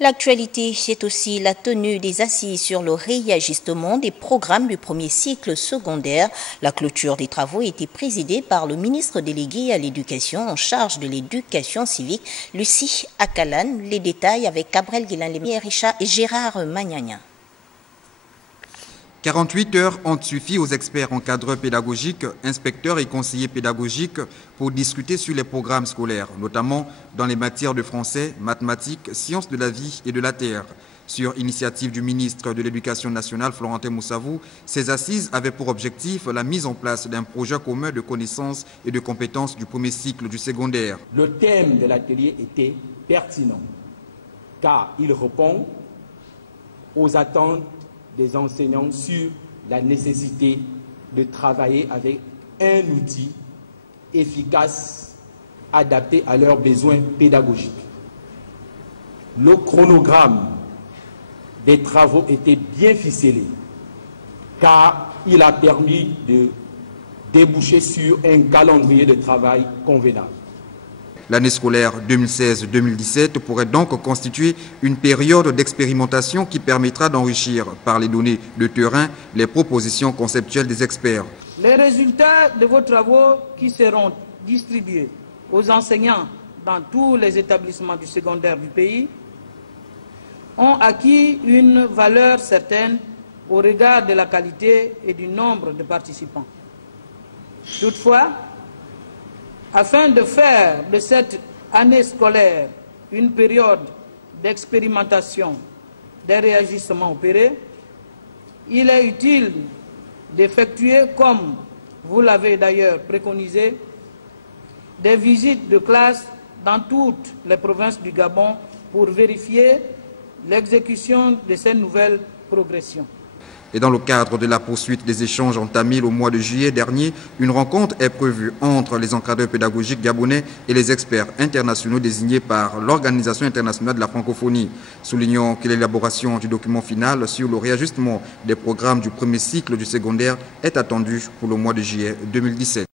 L'actualité, c'est aussi la tenue des assises sur le réajustement des programmes du premier cycle secondaire. La clôture des travaux a été présidée par le ministre délégué à l'éducation en charge de l'éducation civique, Lucie Akalan. Les détails avec Gabriel Guilain-Lémier et Gérard Magnagna. 48 heures ont suffi aux experts encadreurs pédagogiques, inspecteurs et conseillers pédagogiques pour discuter sur les programmes scolaires, notamment dans les matières de français, mathématiques, sciences de la vie et de la terre. Sur initiative du ministre de l'Éducation nationale, Florentin Moussavou, ces assises avaient pour objectif la mise en place d'un projet commun de connaissances et de compétences du premier cycle du secondaire. Le thème de l'atelier était pertinent, car il répond aux attentes des enseignants sur la nécessité de travailler avec un outil efficace, adapté à leurs besoins pédagogiques. Le chronogramme des travaux était bien ficelé, car il a permis de déboucher sur un calendrier de travail convenable. L'année scolaire 2016-2017 pourrait donc constituer une période d'expérimentation qui permettra d'enrichir par les données de terrain les propositions conceptuelles des experts. Les résultats de vos travaux qui seront distribués aux enseignants dans tous les établissements du secondaire du pays ont acquis une valeur certaine au regard de la qualité et du nombre de participants. Toutefois, afin de faire de cette année scolaire une période d'expérimentation des réajustements opérés, il est utile d'effectuer, comme vous l'avez d'ailleurs préconisé, des visites de classe dans toutes les provinces du Gabon pour vérifier l'exécution de ces nouvelles progressions. Et dans le cadre de la poursuite des échanges entamés au mois de juillet dernier, une rencontre est prévue entre les encadreurs pédagogiques gabonais et les experts internationaux désignés par l'Organisation internationale de la francophonie. Soulignons que l'élaboration du document final sur le réajustement des programmes du premier cycle du secondaire est attendue pour le mois de juillet 2017.